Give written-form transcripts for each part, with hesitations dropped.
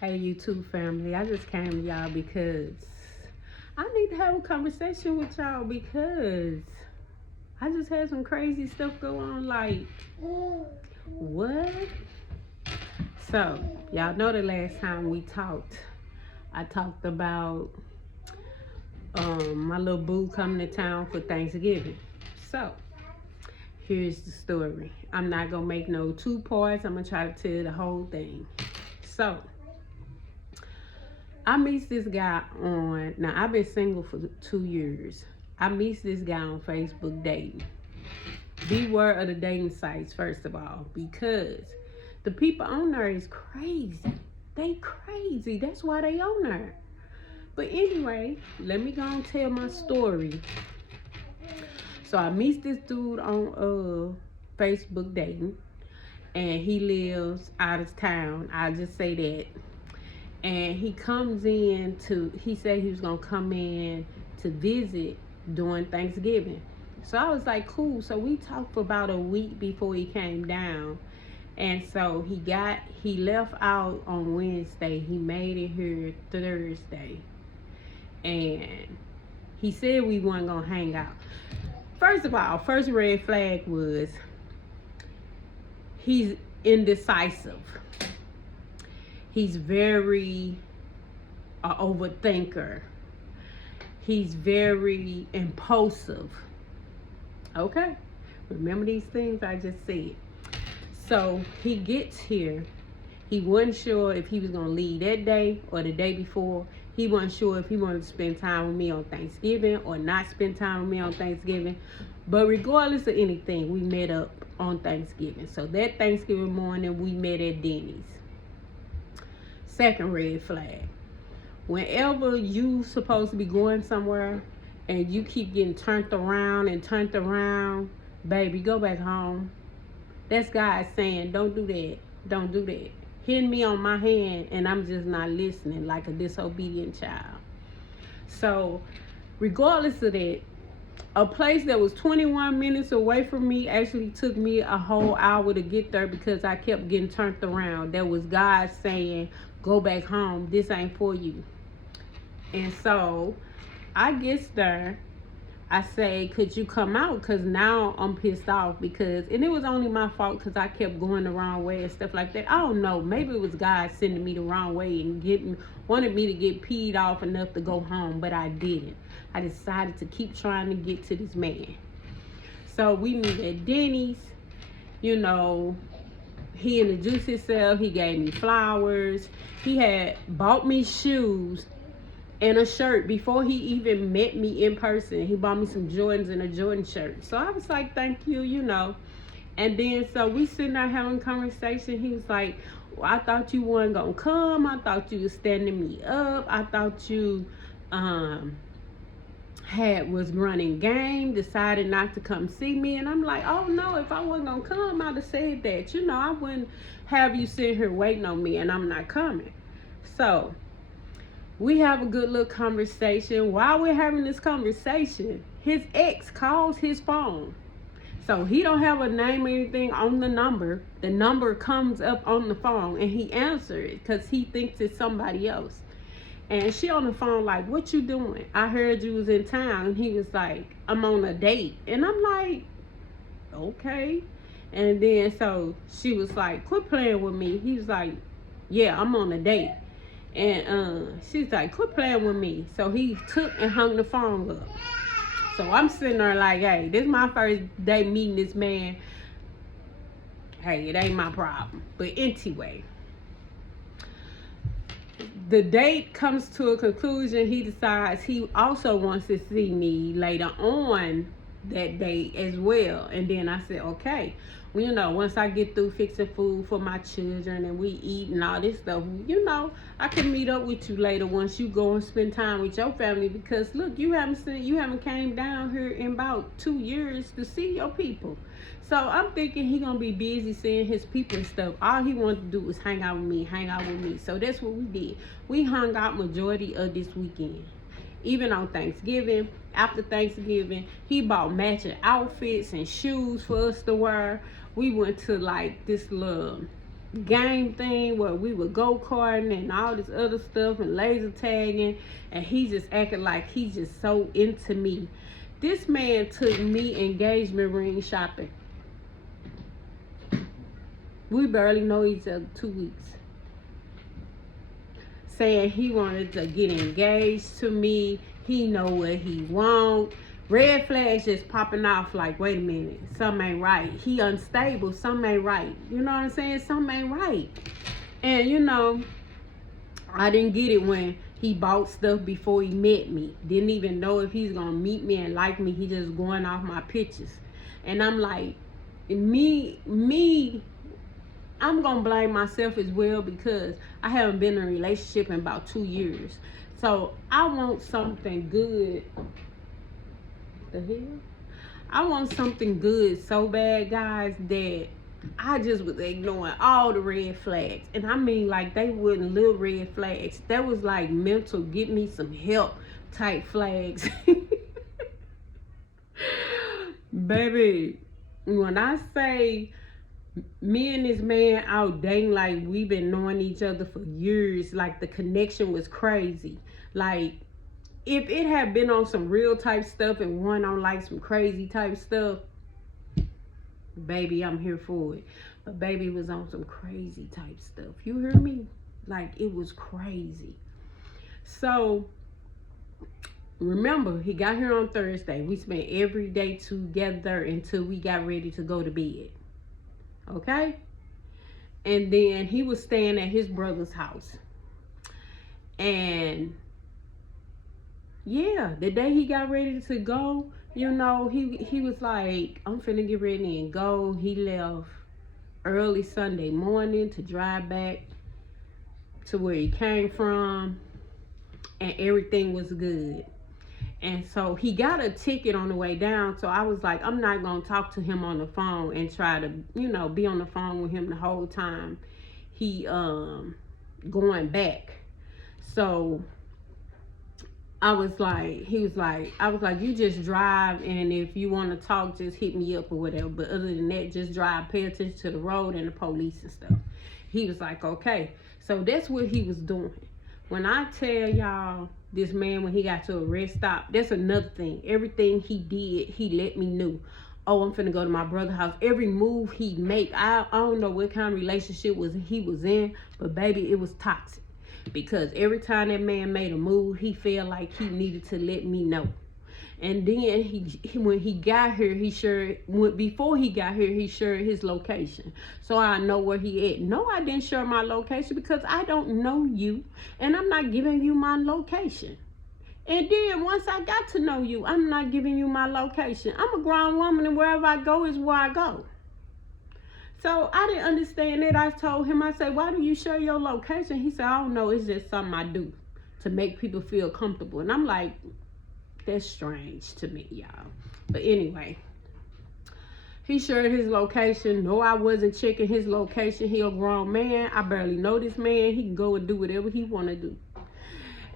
Hey, YouTube family, I just came to y'all because I need to have a conversation with y'all because I just had some crazy stuff go on. Like, what? So, y'all know the last time we talked, I talked about my little boo coming to town for Thanksgiving. So, here's the story. I'm not gonna make no two parts, I'm gonna try to tell the whole thing. So, I meet this guy on, now I've been single for 2 years. I meet this guy on Facebook dating. Beware of the dating sites, first of all, because the people on there is crazy. They crazy. That's why they on there. But anyway, let me go and tell my story. So I meet this dude on Facebook dating, and he lives out of town. I just say that. And he comes in he said he was gonna come in to visit during Thanksgiving. So I was like, cool. So we talked for about a week before he came down. And so he left out on Wednesday. He made it here Thursday. And he said we weren't gonna hang out. First of all, first red flag was he's indecisive. He's very overthinker. He's very impulsive. Okay? Remember these things I just said. So he gets here. He wasn't sure if he was going to leave that day or the day before. He wasn't sure if he wanted to spend time with me on Thanksgiving or not spend time with me on Thanksgiving. But regardless of anything, we met up on Thanksgiving. So that Thanksgiving morning, we met at Denny's. Second red flag. Whenever you supposed to be going somewhere and you keep getting turned around, baby, go back home. That's God saying, don't do that. Don't do that. Hitting me on my hand and I'm just not listening like a disobedient child. So, regardless of that, a place that was 21 minutes away from me actually took me a whole hour to get there because I kept getting turned around. That was God saying, go back home. This ain't for you. And so I get there. I say, could you come out? Because now I'm pissed off and it was only my fault because I kept going the wrong way and stuff like that. I don't know. Maybe it was God sending me the wrong way and wanted me to get peed off enough to go home, but I didn't. I decided to keep trying to get to this man. So we meet at Denny's. You know, he introduced himself. He gave me flowers. He had bought me shoes and a shirt before he even met me in person. He bought me some Jordans and a Jordan shirt. So I was like, thank you, you know. And then so we sitting there having a conversation. He was like, well, I thought you weren't gonna come. I thought you was standing me up. I thought you was running game, decided not to come see me. And I'm like, oh no, if I wasn't gonna come, I'd have said that. You know, I wouldn't have you sitting here waiting on me and I'm not coming. So we have a good little conversation. While we're having this conversation, his ex calls his phone. So he don't have a name or anything on the number. The number comes up on the phone and he answers it because he thinks it's somebody else. And she on the phone like, what you doing? I heard you was in town. And he was like, I'm on a date. And I'm like, okay. And then so she was like, quit playing with me. He was like, yeah, I'm on a date. And she's like, quit playing with me. So he took and hung the phone up. So I'm sitting there like, hey, this is my first day meeting this man. Hey, it ain't my problem. But anyway, the date comes to a conclusion. He decides he also wants to see me later on that day as well. And then I said, okay, well, you know, once I get through fixing food for my children and we eat and all this stuff, you know, I can meet up with you later once you go and spend time with your family. Because look, you haven't came down here in about 2 years to see your people. So I'm thinking he gonna be busy seeing his people and stuff. All he wanted to do was hang out with me. So that's what we did. We hung out majority of this weekend. Even on Thanksgiving, after Thanksgiving, he bought matching outfits and shoes for us to wear. We went to like this little game thing where we would go karting and all this other stuff and laser tagging, and he just acted like he's just so into me. This man took me engagement ring shopping. We barely know each other 2 weeks. Saying he wanted to get engaged to me. He know what he want. Red flags just popping off like, wait a minute, something ain't right. He unstable, something ain't right. You know what I'm saying? Something ain't right. And you know, I didn't get it when he bought stuff before he met me. Didn't even know if he's gonna meet me and like me. He just going off my pictures. And I'm like, I'm gonna blame myself as well, because I haven't been in a relationship in about 2 years. So I want something good. The hell? I want something good so bad, guys, that I just was ignoring all the red flags. And I mean, like, they wasn't little red flags. That was like mental, get me some help type flags. Baby, when I say me and this man out dating like we've been knowing each other for years, like the connection was crazy. Like, if it had been on some real type stuff and one on like some crazy type stuff, baby, I'm here for it. But baby was on some crazy type stuff. You hear me? Like, it was crazy. So remember, he got here on Thursday. We spent every day together until we got ready to go to bed. Okay? And then he was staying at his brother's house. And yeah, the day he got ready to go, you know, he was like, I'm finna get ready and go. He left early Sunday morning to drive back to where he came from, and everything was good. And so he got a ticket on the way down. So I was like, I'm not gonna talk to him on the phone and try to, you know, be on the phone with him the whole time he going back. So I was like, you just drive, and if you want to talk, just hit me up or whatever. But other than that, just drive, pay attention to the road and the police and stuff. He was like, okay. So that's what he was doing. When I tell y'all, this man, when he got to a rest stop, that's another thing. Everything he did, he let me know. Oh, I'm finna go to my brother's house. Every move he make, I don't know what kind of relationship he was in, but baby, it was toxic. Because every time that man made a move, he felt like he needed to let me know. And then when he got here, before he got here, he shared his location. So I know where he at. No, I didn't share my location because I don't know you, and I'm not giving you my location. And then once I got to know you, I'm not giving you my location. I'm a grown woman, and wherever I go is where I go. So I didn't understand it. I told him, I said, why do you share your location? He said, I don't know. It's just something I do to make people feel comfortable. And I'm like, that's strange to me, y'all. But anyway, he shared his location. No, I wasn't checking his location. He a grown man. I barely know this man. He can go and do whatever he want to do.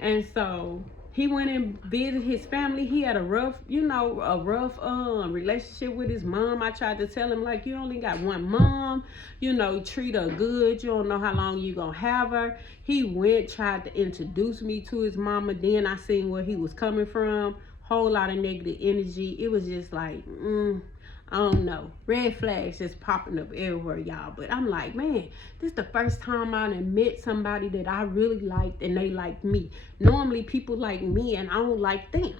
And so he went and visited his family. He had a rough relationship with his mom. I tried to tell him, like, you only got one mom. You know, treat her good. You don't know how long you gonna have her. He tried to introduce me to his mama. Then I seen where he was coming from. Whole lot of negative energy. It was just like, I don't know. Red flags just popping up everywhere, y'all. But I'm like, man, this is the first time I done met somebody that I really liked and they liked me. Normally people like me and I don't like them.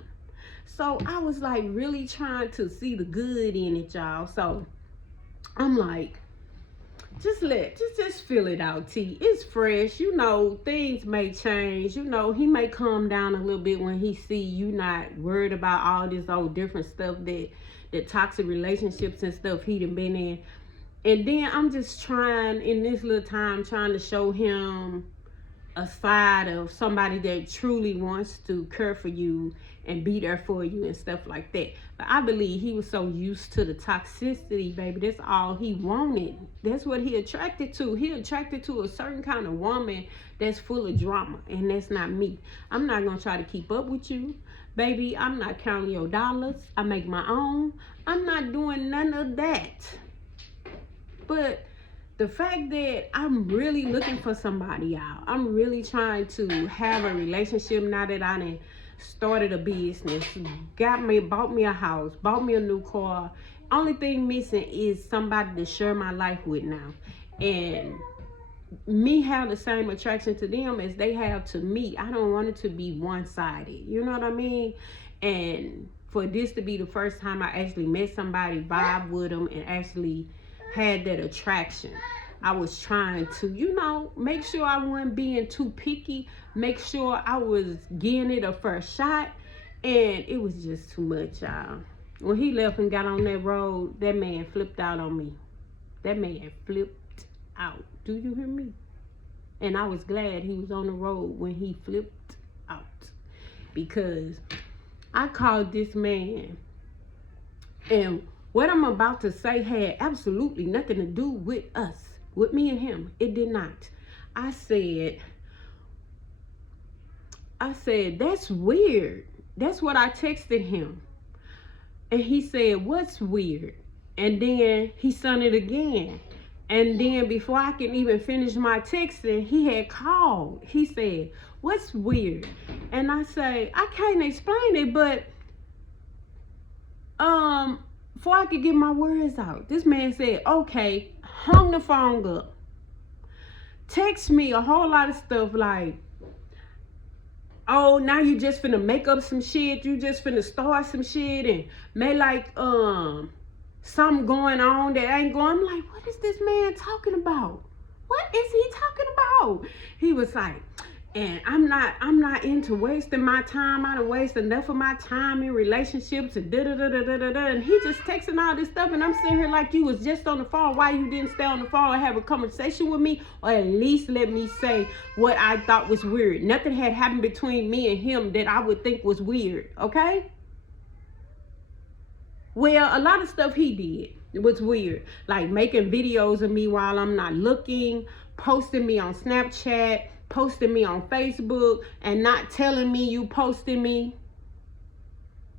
So I was like really trying to see the good in it, y'all. So I'm like, just feel it out, T. It's fresh. You know, things may change. You know, he may calm down a little bit when he see you not worried about all this old different stuff that toxic relationships and stuff he done been in. And then I'm just trying, in this little time, trying to show him a side of somebody that truly wants to care for you and be there for you and stuff like that. But I believe he was so used to the toxicity, baby. That's all he wanted. That's what he attracted to. He attracted to a certain kind of woman that's full of drama, and that's not me. I'm not gonna try to keep up with you. Baby, I'm not counting your dollars. I make my own. I'm not doing none of that. But the fact that I'm really looking for somebody, y'all. I'm really trying to have a relationship now that I done started a business, bought me a house, bought me a new car. Only thing missing is somebody to share my life with now. And me have the same attraction to them as they have to me. I don't want it to be one-sided. You know what I mean? And for this to be the first time I actually met somebody, vibe with them, and actually had that attraction. I was trying to, make sure I wasn't being too picky, make sure I was getting it a first shot, and it was just too much, y'all. When he left and got on that road, that man flipped out on me. That man flipped out. Do you hear me? And I was glad he was on the road when he flipped out, because I called this man, and what I'm about to say had absolutely nothing to do with us, with me and him. It did not. I said, that's weird. That's what I texted him. And he said, what's weird? And then he sent it again. And then before I can even finish my texting, he had called. He said, what's weird? And I say, I can't explain it, but before I could get my words out, this man said, okay, hung the phone up. Text me a whole lot of stuff like, oh, now you just finna make up some shit. You just finna start some shit and may like, something going on that ain't going. I'm like, what is this man talking about? What is he talking about? He was like, and I'm not into wasting my time. I done wasted enough of my time in relationships and da-da-da-da-da-da. And he just texting all this stuff, and I'm sitting here like, you was just on the phone. Why you didn't stay on the phone and have a conversation with me, or at least let me say what I thought was weird? Nothing had happened between me and him that I would think was weird, okay? Well, a lot of stuff he did was weird, like making videos of me while I'm not looking, posting me on Snapchat, posting me on Facebook, and not telling me you posted me.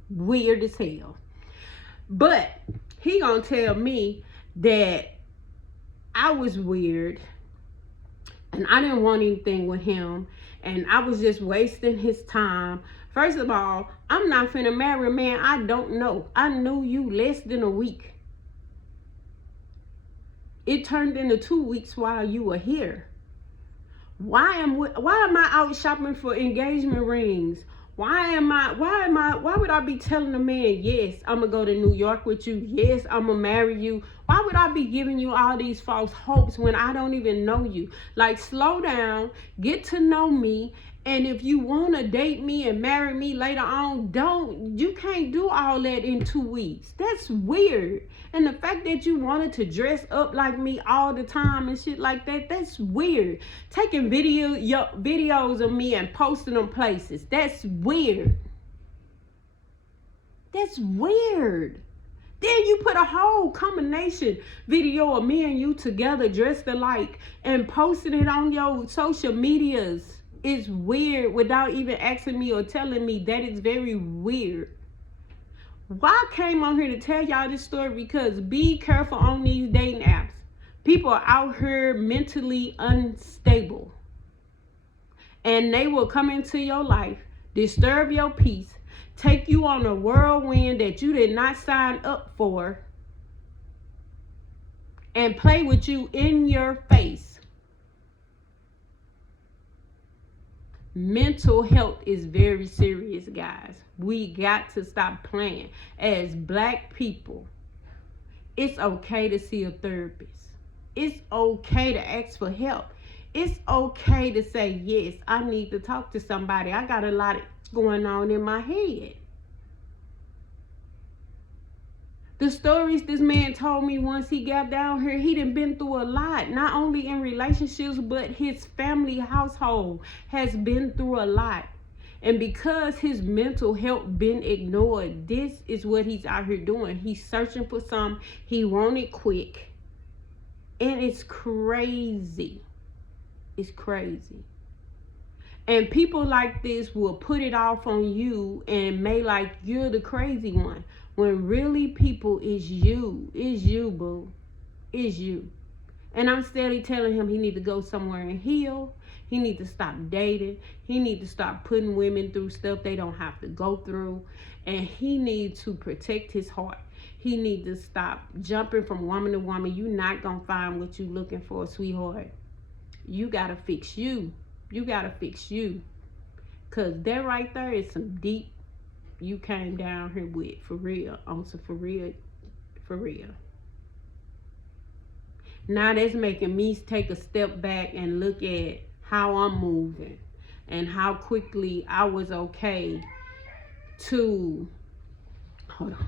Weird as hell. But he gonna tell me that I was weird and I didn't want anything with him and I was just wasting his time. First of all, I'm not finna marry a man I don't know. I knew you less than a week. It turned into 2 weeks while you were here. Why am I out shopping for engagement rings? Why would I be telling a man, yes, I'm gonna go to New York with you, yes, I'm gonna marry you? Why would I be giving you all these false hopes when I don't even know you? Like, slow down, get to know me, and if you want to date me and marry me later on, you can't do all that in 2 weeks. That's weird. And the fact that you wanted to dress up like me all the time and shit like that, that's weird. Taking videos of me and posting them places, that's weird. That's weird. Then you put a whole combination video of me and you together dressed alike and posting it on your social medias. It's weird without even asking me or telling me. That is very weird. Why I came on here to tell y'all this story, because be careful on these dating apps. People are out here mentally unstable. And they will come into your life, disturb your peace, take you on a whirlwind that you did not sign up for, and play with you in your face. Mental health is very serious, guys. We got to stop playing. As Black people, it's okay to see a therapist. It's okay to ask for help. It's okay to say, yes, I need to talk to somebody. I got a lot going on in my head. The stories this man told me once he got down here, he done been through a lot, not only in relationships, but his family household has been through a lot. And because his mental health been ignored, this is what he's out here doing. He's searching for something. He want it quick. And it's crazy. It's crazy. And people like this will put it off on you and may like you're the crazy one. When really, people, is you. It's you, boo. It's you. And I'm steadily telling him he need to go somewhere and heal. He need to stop dating. He need to stop putting women through stuff they don't have to go through. And he need to protect his heart. He need to stop jumping from woman to woman. You not going to find what you looking for, sweetheart. You got to fix you. You got to fix you. Because that right there is some deep you came down here with, for real. On some for real. For real. Now that's making me take a step back and look at how I'm moving and how quickly I was okay to, hold on.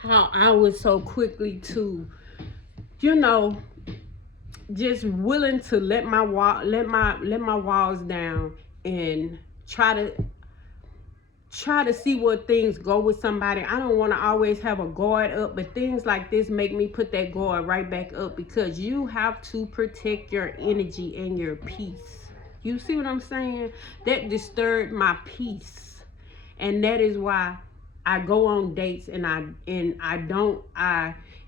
How I was so quickly to, you know, just willing to let my walls down and try to see where things go with somebody. I don't want to always have a guard up, but things like this make me put that guard right back up, because you have to protect your energy and your peace. You see what I'm saying? That disturbed my peace, and that is why I go on dates, and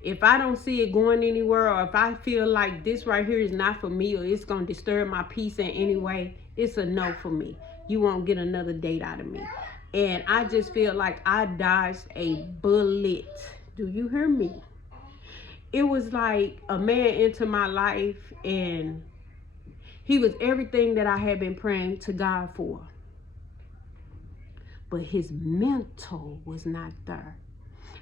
if I don't see it going anywhere, or if I feel like this right here is not for me, or it's going to disturb my peace in any way, it's a no for me. You won't get another date out of me. And I just feel like I dodged a bullet. Do you hear me? It was like a man into my life, and he was everything that I had been praying to God for. But his mental was not there.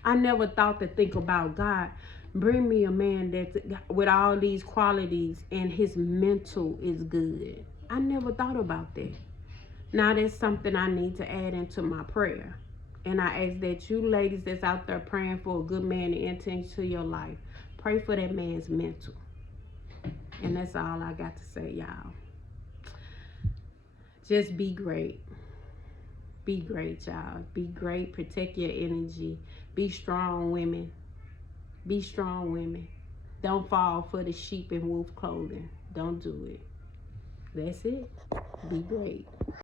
I never thought to think about, God, bring me a man that's with all these qualities and his mental is good. I never thought about that. Now that's something I need to add into my prayer. And I ask that you ladies that's out there praying for a good man to enter into your life, pray for that man's mental. And that's all I got to say, y'all. Just be great. Be great, y'all. Be great. Protect your energy. Be strong, women. Be strong, women. Don't fall for the sheep in wolf clothing. Don't do it. That's it. Be great.